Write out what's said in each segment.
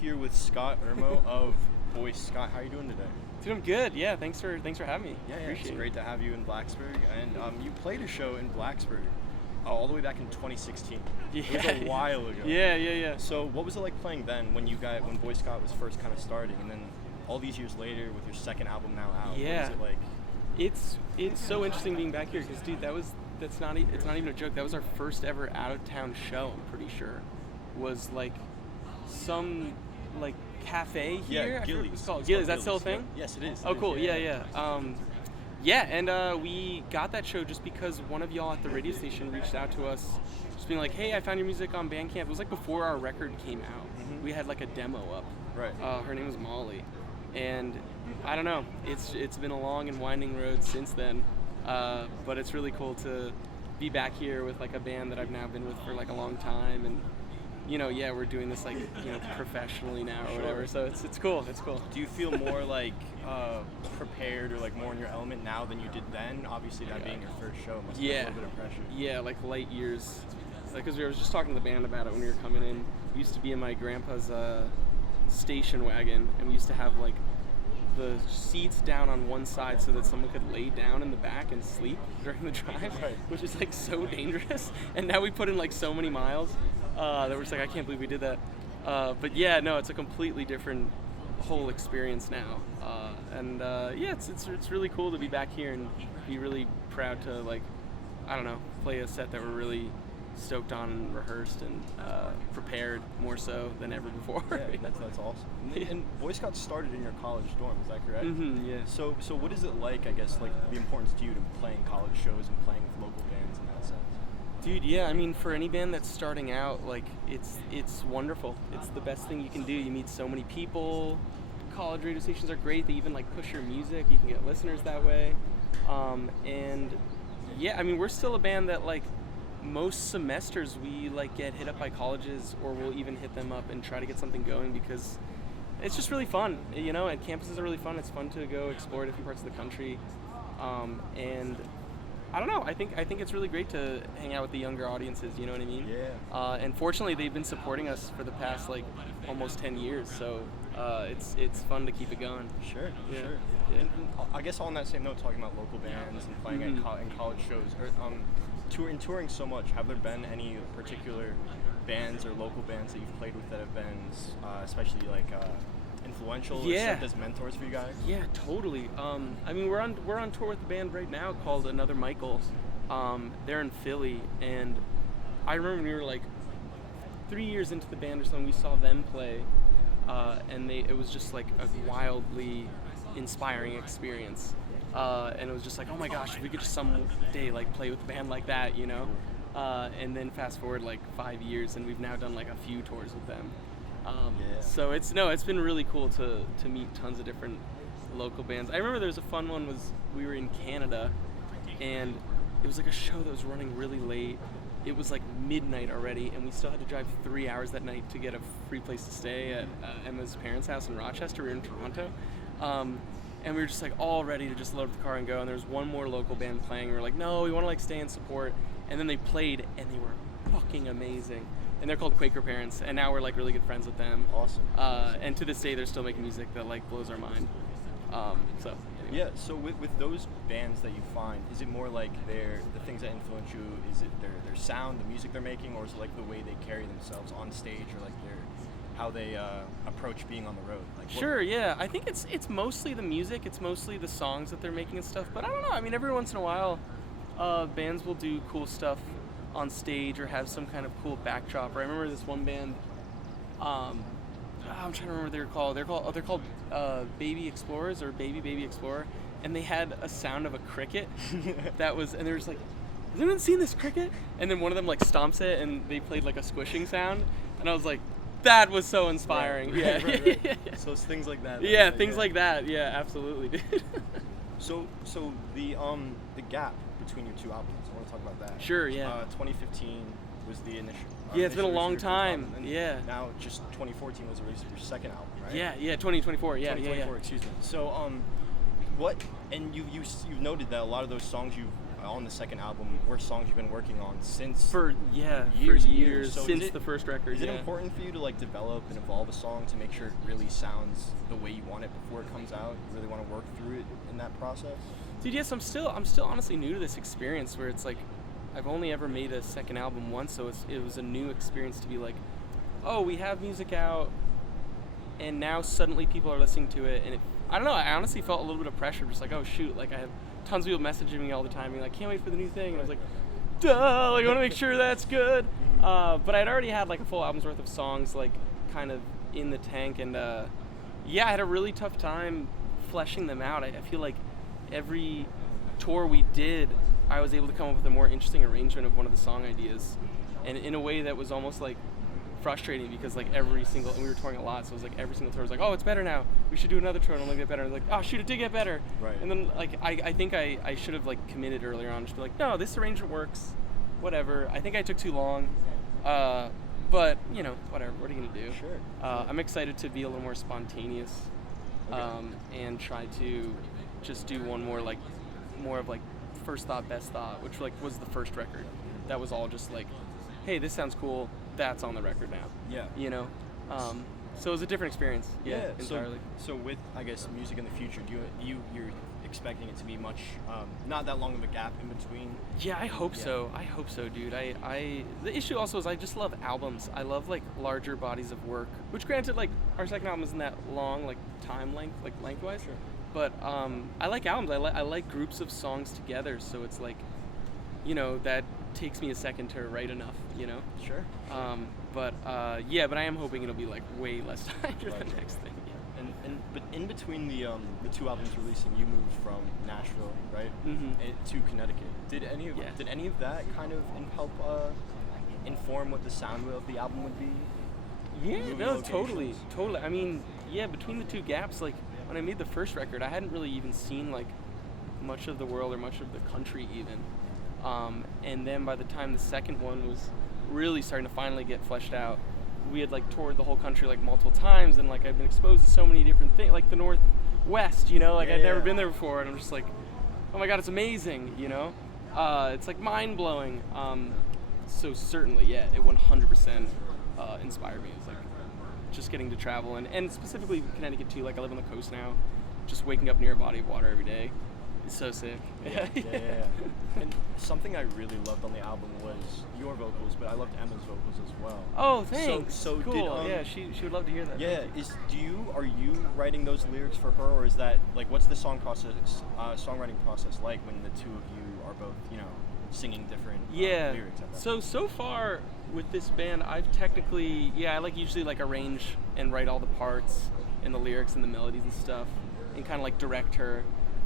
here with Scott Hermo of Boyscott. How are you doing today? Dude, I'm good. Yeah, thanks for having me. Yeah, it's great to have you in Blacksburg. And you played a show in Blacksburg all the way back in 2016. Yeah. It was a while ago. Yeah. So what was it like playing then when Boyscott was first kind of starting, and then all these years later with your second album now out? Yeah. What was it like? It's so interesting being back here because, dude, it's not even a joke. That was our first ever out of town show. I'm pretty sure was like some like cafe here. Yeah, Gilly's. It's called Gilly's. Is that still a thing? Yes, it is. Oh, cool. Yeah. And we got that show just because one of y'all at the radio station reached out to us, just being like, "Hey, I found your music on Bandcamp." It was like before our record came out. Mm-hmm. We had like a demo up. Right. Her name was Molly, and I don't know. It's been a long and winding road since then, but it's really cool to be back here with like a band that I've now been with for like a long time, and we're doing this like professionally now or whatever. So it's cool. It's cool. Do you feel more like prepared or like more in your element now than you did then? Obviously, that being your first show must be a little bit of pressure. Yeah, like light years. Because I was just talking to the band about it when we were coming in. We used to be in my grandpa's station wagon, and we used to have like the seats down on one side so that someone could lay down in the back and sleep during the drive, right. Which is like so dangerous. And now we put in like so many miles that we're just like, I can't believe we did that. But yeah, no, it's a completely different whole experience now. It's really cool to be back here and be really proud to like, I don't know, play a set that we're really stoked on and rehearsed and prepared more so than ever before. Yeah, that's awesome. And Boyscott started in your college dorm, is that correct? Mm-hmm, yeah. So what is it like, I guess, like the importance to you to playing college shows and playing with local bands in that sense? Dude, yeah, I mean, for any band that's starting out, like, it's wonderful. It's the best thing you can do. You meet so many people. College radio stations are great. They even, like, push your music. You can get listeners that way. And, yeah, I mean, we're still a band that, like, most semesters we, like, get hit up by colleges, or we'll even hit them up and try to get something going because it's just really fun. And campuses are really fun. It's fun to go explore different parts of the country. And I don't know. I think it's really great to hang out with the younger audiences. You know what I mean? Yeah. And fortunately, they've been supporting us for the past like almost 10 years. So it's fun to keep it going. Sure. Yeah. And I guess on that same note, talking about local bands and playing in college shows, touring so much, have there been any particular bands or local bands that you've played with that have been especially like influential or served as mentors for you guys? Yeah, totally. I mean, we're on tour with a band right now called Another Michael. They're in Philly, and I remember when we were like 3 years into the band or something, we saw them play, and it was just like a wildly inspiring experience. And it was just like, oh my gosh, if we could just someday like play with a band like that, and then fast forward like 5 years, and we've now done like a few tours with them. So it's been really cool to meet tons of different local bands. I remember there was a fun one we were in Canada, and it was like a show that was running really late. It was like midnight already, and we still had to drive 3 hours that night to get a free place to stay at Emma's parents' house in Rochester. We were in Toronto. And we were just like all ready to just load up the car and go, and there was one more local band playing. We were like, no, we want to like stay and support. And then they played, and they were fucking amazing. And they're called Quaker Parents, and now we're like really good friends with them. Awesome. And to this day, they're still making music that like blows our mind. Anyway. Yeah. So with those bands that you find, is it more like the things that influence you? Is it their sound, the music they're making, or is it like the way they carry themselves on stage, or like how they approach being on the road? Sure, yeah. I think it's mostly the music. It's mostly the songs that they're making and stuff. But I don't know. I mean, every once in a while, bands will do cool stuff on stage or have some kind of cool backdrop. Or I remember this one band. I'm trying to remember what they were called. They're called Baby Explorers or Baby Explorer, and they had a sound of a cricket that was, and they were just like, "Has anyone seen this cricket?" And then one of them like stomps it, and they played like a squishing sound, and I was like, that was so inspiring. Right. So it's things like that. Yeah, things like that. Yeah, absolutely, dude. So the gap between your two albums, I want to talk about that. Sure, yeah. 2015 was the initial. It's been a long time. Yeah. Now just 2014 was the release of your second album, right? Yeah, 2024. Yeah, 2024, excuse me. So what? And you've noted that a lot of those songs you've on the second album were songs you've been working on since for years. So since the first record. Is it important for you to like develop and evolve a song to make sure it really sounds the way you want it before it comes out? You really want to work through it in that process? Dude, yes, I'm still honestly new to this experience where it's like I've only ever made a second album once, so it was a new experience to be like, oh, we have music out, and now suddenly people are listening to it, and I don't know, I honestly felt a little bit of pressure, just like, oh shoot, like I have tons of people messaging me all the time, being like, can't wait for the new thing, and I was like, duh, like I want to make sure that's good. But I'd already had like a full album's worth of songs like kind of in the tank, and yeah, I had a really tough time fleshing them out. I feel like every tour we did, I was able to come up with a more interesting arrangement of one of the song ideas, and in a way that was almost like frustrating, because like and we were touring a lot, so it was like every single tour was like, oh, it's better now, we should do another tour and it'll get better, and like, oh shoot, it did get better. Right. And then like I think I should have like committed earlier on, just be like, no, this arrangement works, whatever. I think I took too long, but you know, whatever, what are you gonna do? Sure. I'm excited to be a little more spontaneous, and try to just do one more of like first thought, best thought, which like was the first record. That was all just like, hey, this sounds cool, that's on the record now. Yeah. You know? So it was a different experience. Yeah, entirely. So with, I guess, music in the future, you're expecting it to be much, not that long of a gap in between? Yeah, I hope so. I hope so, dude. The issue also is I just love albums. I love like larger bodies of work, which granted, like our second album isn't that long, like time length, like lengthwise. Sure. But I like albums. I like groups of songs together. So it's like, you know, that takes me a second to write enough, you know? Sure. But I am hoping it'll be like way less time for the next thing. Yeah. But in between the two albums releasing, you moved from Nashville, right, to Connecticut. Did any of that kind of help inform what the sound of the album would be? Yeah, no, totally. I mean, yeah, between the two gaps, like when I made the first record, I hadn't really even seen like much of the world or much of the country even. And then by the time the second one was really starting to finally get fleshed out, we had like toured the whole country like multiple times, and like I've been exposed to so many different things, like the Northwest, you know, like I'd never been there before, and I'm just like, oh my god, it's amazing, you know? It's like mind-blowing. So certainly, yeah, it 100% inspired me. It's like just getting to travel, and specifically Connecticut too. Like I live on the coast now, just waking up near a body of water every day. It's so sick. Yeah. And something I really loved on the album was your vocals, but I loved Emma's vocals as well. Oh, thanks. So cool. Yeah, she would love to hear that. Yeah. Are you writing those lyrics for her, or is that like what's the songwriting process like when the two of you are both, you know, singing different lyrics? So far with this band, I've technically I like usually like arrange and write all the parts and the lyrics and the melodies and stuff, and kind of like direct her.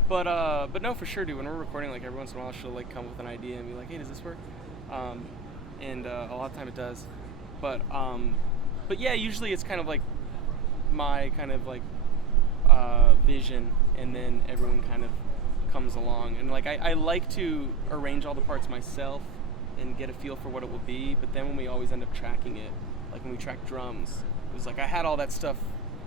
But no, for sure, dude. When we're recording, like every once in a while, she'll like come with an idea and be like, "Hey, does this work?" And a lot of time it does. But yeah, usually it's kind of like my kind of like vision, and then everyone kind of comes along. And like I like to arrange all the parts myself and get a feel for what it will be. But then when we always end up tracking it, like when we track drums, it was like I had all that stuff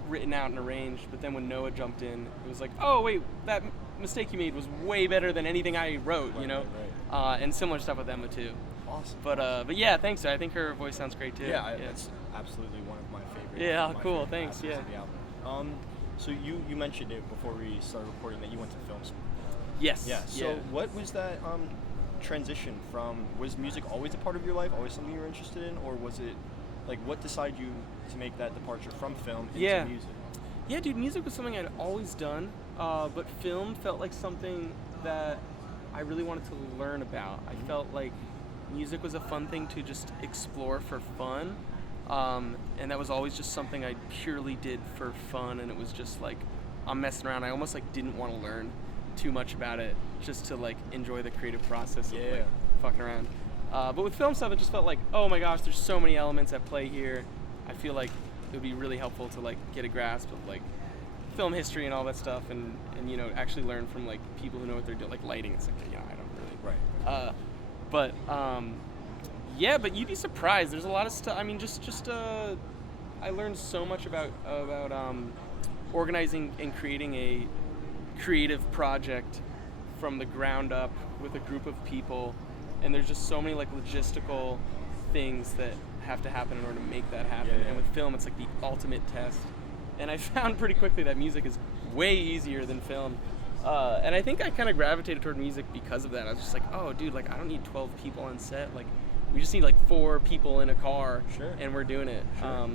written out and arranged, but then when Noah jumped in, it was like, oh wait, that mistake you made was way better than anything I wrote, you know? Right. And similar stuff with Emma too. Awesome. But yeah, thanks. I think her voice sounds great too. Yeah, that's absolutely one of my favorites. Yeah, cool. Thanks. Yeah. Of the album. So you mentioned it before we started recording that you went to film school. Yes. Yeah. So what was that transition from? Was music always a part of your life? Always something you were interested in, or was it like what decided you to make that departure from film into music? Yeah, dude, music was something I'd always done, but film felt like something that I really wanted to learn about. I felt like music was a fun thing to just explore for fun, and that was always just something I purely did for fun, and it was just like I'm messing around. I almost like didn't want to learn too much about it, just to like enjoy the creative process of like fucking around. But with film stuff, it just felt like, oh my gosh, there's so many elements at play here. I feel like it would be really helpful to like get a grasp of like film history and all that stuff, and you know, actually learn from like people who know what they're doing, like lighting and stuff. You know, I don't really. Right. But you'd be surprised. There's a lot of stuff. I mean, I learned so much about organizing and creating a creative project from the ground up with a group of people, and there's just so many like logistical things that have to happen in order to make that happen. Yeah. And with film, it's like the ultimate test. And I found pretty quickly that music is way easier than film. And I think I kind of gravitated toward music because of that. I was just like, oh, dude, like I don't need 12 people on set. Like we just need like 4 people in a car, Sure. and we're doing it. Sure.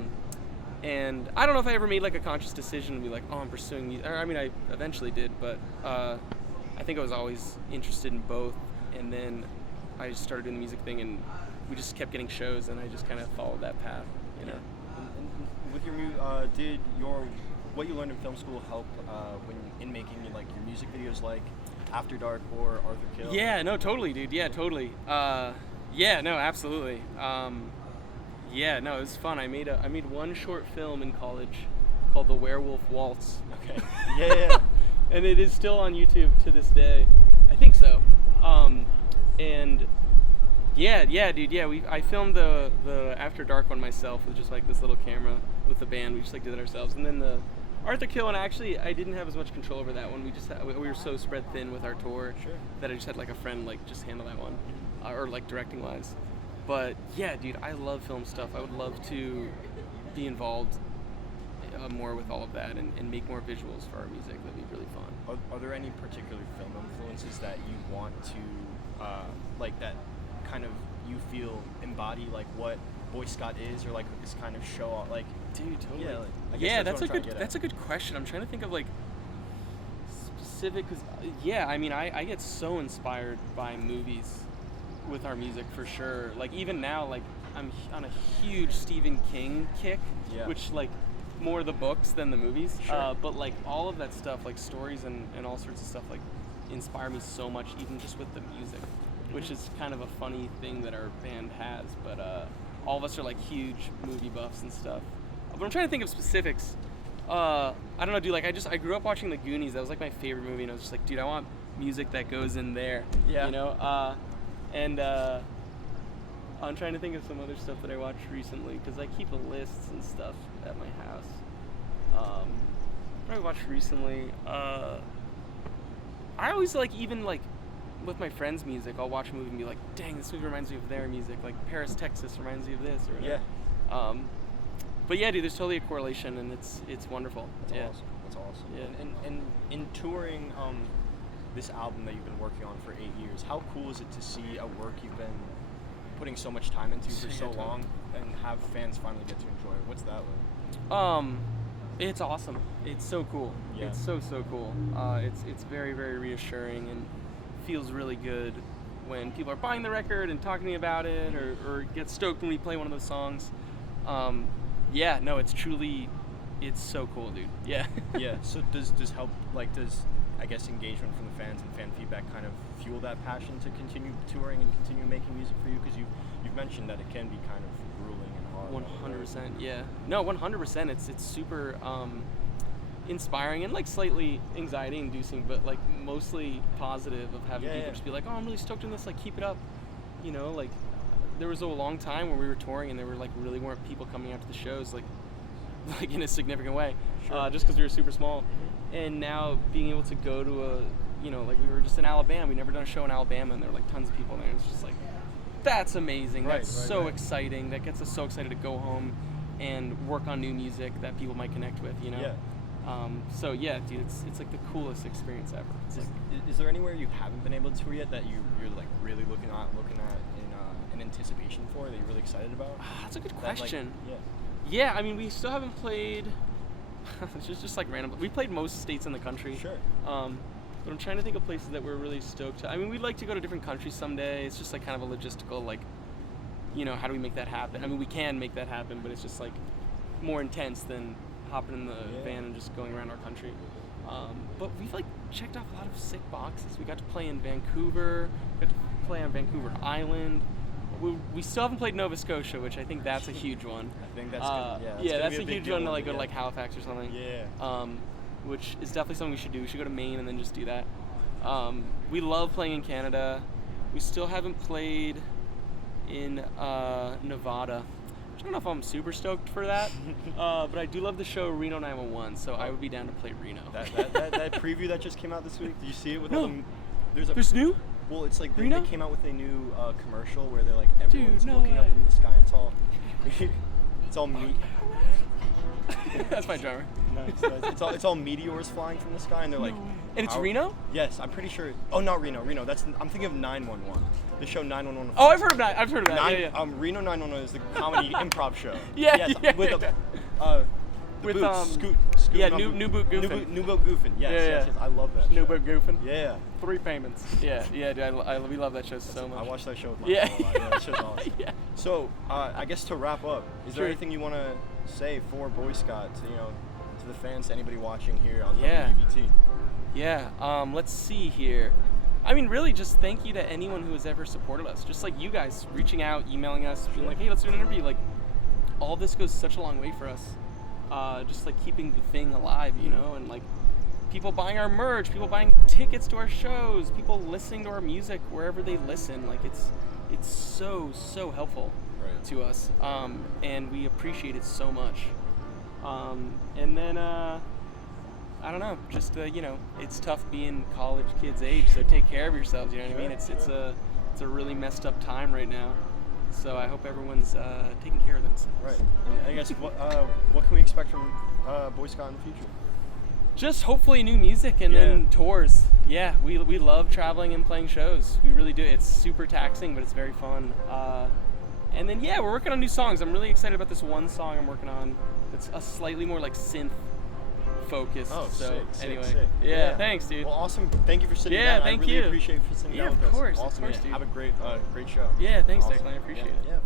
And I don't know if I ever made like a conscious decision to be like, oh, I'm pursuing music. I mean, I eventually did, but I think I was always interested in both. And then I just started doing the music thing, and we just kept getting shows, and I just kind of followed that path, you know. And with your did what you learned in film school help when in making like your music videos, like After Dark or Arthur Kill? Yeah, no, totally, dude. Yeah, totally. Yeah, no, absolutely. Yeah, no, it was fun. I made one short film in college called The Werewolf Waltz. Okay. Yeah. And it is still on YouTube to this day. I think so. And yeah, dude. Yeah, I filmed the After Dark one myself with just like this little camera with the band. We just like did it ourselves. And then the Arthur Kill one, actually, I didn't have as much control over that one. We were so spread thin with our tour that I just had like a friend like just handle that one, or like directing wise. But yeah, dude, I love film stuff. I would love to be involved more with all of that and make more visuals for our music. That'd be really fun. Are there any particular film influences that you want to, like that kind of you feel embody like what Boyscott is, or like this kind of show off? Like, dude, totally. Yeah, That's a good question. I'm trying to think of like specific, because I mean, I get so inspired by movies with our music for sure. Like even now, like I'm on a huge Stephen King kick, which like more the books than the movies. Sure. But like all of that stuff, like stories and all sorts of stuff, like inspire me so much, even just with the music, which is kind of a funny thing that our band has. But all of us are like huge movie buffs and stuff. But I'm trying to think of specifics. I don't know, dude. Like I grew up watching The Goonies. That was like my favorite movie, and I was just like, dude, I want music that goes in there. Yeah. You know. And I'm trying to think of some other stuff that I watched recently, because I keep lists and stuff at my house. What I watched recently, I always like, even like with my friends' music, I'll watch a movie and be like, dang, this movie reminds me of their music. Like Paris, Texas reminds me of this, or whatever. Yeah. But yeah, dude, there's totally a correlation, and it's wonderful. That's awesome. Yeah. And in touring this album that you've been working on for 8 years, how cool is it to see a work you've been putting so much time into for so long and have fans finally get to enjoy it? What's that like? It's awesome. It's so cool. Yeah. It's so cool. It's very, very reassuring, and feels really good when people are buying the record and talking to me about it, or get stoked when we play one of those songs. Yeah, no, it's so cool, dude. Yeah. Yeah. So does help, like, does I guess engagement from the fans and fan feedback kind of fuel that passion to continue touring and continue making music for you? Because you've mentioned that it can be kind of grueling and hard. 100%, yeah. No, 100%. It's super inspiring and like slightly anxiety inducing, but like mostly positive, of having people just be like, oh, I'm really stoked on this, like keep it up. You know, like there was a long time when we were touring and there were like really weren't people coming out to the shows like in a significant way, just because we were super small. And now being able to go to like we were just in Alabama, we never done a show in Alabama, and there were like tons of people there. It's just like, that's amazing. That's so exciting. That gets us so excited to go home and work on new music that people might connect with, you know? Yeah. So yeah, dude, it's like the coolest experience ever. Is there anywhere you haven't been able to tour yet that you're like really looking at in anticipation for, that you're really excited about? That's a good question. Like, yeah, I mean, we still haven't played. It's just like random. We played most states in the country. Sure. But I'm trying to think of places that we're really stoked to. I mean, we'd like to go to different countries someday. It's just like kind of a logistical, like, you know, how do we make that happen? I mean, we can make that happen, but it's just like more intense than hopping in the van and just going around our country. But we've like checked off a lot of sick boxes. We got to play in Vancouver. We got to play on Vancouver Island. We still haven't played Nova Scotia, which I think that's a huge one. I think that's good. That's a huge one to like go to like Halifax or something. Yeah. Which is definitely something we should do. We should go to Maine and then just do that. We love playing in Canada. We still haven't played in Nevada. I don't know if I'm super stoked for that, but I do love the show Reno 911, so I would be down to play Reno. That preview that just came out this week, did you see it with all the... There's new? Well, it's like they Reno? came out with a new commercial where they're like everyone's no looking up way. in the sky. It's all meat. That's my drummer. It's all meteors flying from the sky, and they're like. And it's Reno? Yes, I'm pretty sure. Oh, not Reno. Reno. I'm thinking of 911. The show 911. Oh, I've heard of that. Yeah. Reno 911 is the comedy improv show. Yeah, Yes, yeah, with yeah. with With, Scoot. yeah, not New Boot. Boot Goofin'. New Boot Goofin'. Yes, I love that. New show. Boot Goofin'. Yeah. 3 payments. Yeah, dude, we love that show so much. I watched that show with my Yeah. mom a lot. Yeah, that show's awesome. Yeah. So, I guess to wrap up, is there Sure. anything you want to say for Boyscott to the fans, to anybody watching here on Yeah. WVT? Yeah, let's see here. I mean, really, just thank you to anyone who has ever supported us. Just like you guys reaching out, emailing us, being like, hey, let's do an interview. Like, all this goes such a long way for us. Just like keeping the thing alive, and like people buying our merch, people buying tickets to our shows, people listening to our music wherever they listen. Like, it's so helpful to us, and we appreciate it so much. And then I don't know, just it's tough being college kids' age, so take care of yourselves. You know what I mean? It's a really messed up time right now, so I hope everyone's taking care of themselves. Right. And I guess what can we expect from Boyscott in the future? Just hopefully new music and then tours. Yeah, we love traveling and playing shows. We really do. It's super taxing, but it's very fun. And then we're working on new songs. I'm really excited about this one song I'm working on. It's a slightly more like synth focused. Oh, so sick, anyway, sick. Yeah, thanks, dude. Well, awesome. Thank you for sitting Yeah, down. thank I really you. appreciate you for sitting down with us. Of course, Awesome. dude. Have a great show. Yeah, thanks, Awesome. Declan. I appreciate it. Yeah.